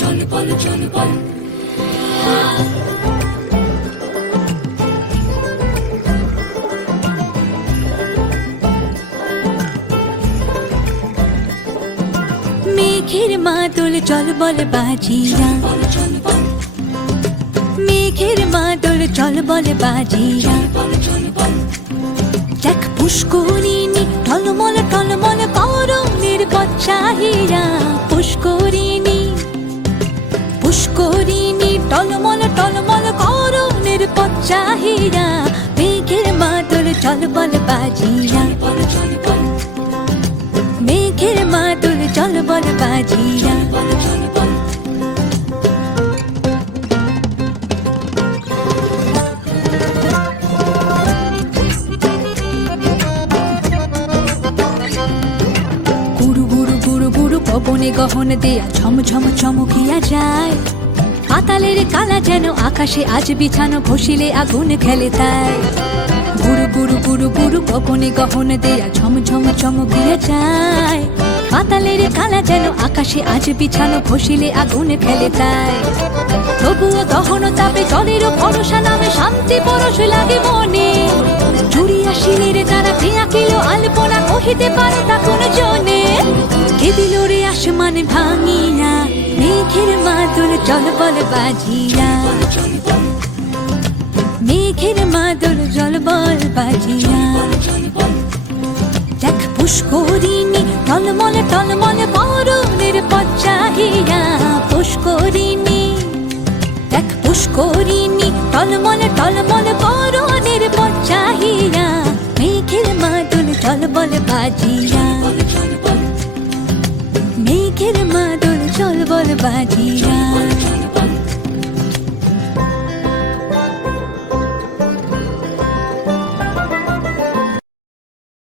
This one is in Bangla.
চল বল চল বল। মেঘের মাদল চল বল বাজিরা, মেঘের মাদল চল বল বাজিরা। দেখ পুষ্করিণী টলমল টলমল করণের পথ চাহিরা। পুষ্করিণী পুষ্করিণী টলমল টলমল করণের পথ চাহিরা। মেঘের মাদল চল বল বাজিরা, মেঘের মাদল চল বল বাজিরা। গুরু গুরু গুরু গুরু পবনে গহন দেয়া ঝমঝম চমকিয়া যায়। পাতালের কালা যেন আকাশে আজ বিছানো, ঘষিলে আগুন খেলে তাই। গুরু গুরু গুরু গুরু পবনে গহন দেয়া ঝমঝম চমকিয়া যায়। পাতালের কালা যেন আকাশে আজ বিছানো, ঘষিলে আগুন খেলে তাই। তবুও দহন তাপে জলের ভরসা নামে শান্তি পরশ লাগে মনে। জুড়িয়া শিলের যারা ক্রিয়া কিলো আলপনা কহিতে পারে তা কোন জনে। কে দিল রে আসমান ভাঙিয়া, মেঘের মাদল চল বল বাজিয়া। মেঘের মাদল চল বল বাজিয়া। দেখ পুষ্করিণী টলমল টলমল করণের পথ চাহিয়া। পুষ্করিণী দেখ পুষ্করিণী টলমল টলমল করণের পথ চাহিয়া। মেঘের মাদল চল বল বাজিয়া, মেঘের মাদল চল বল বাজিয়া।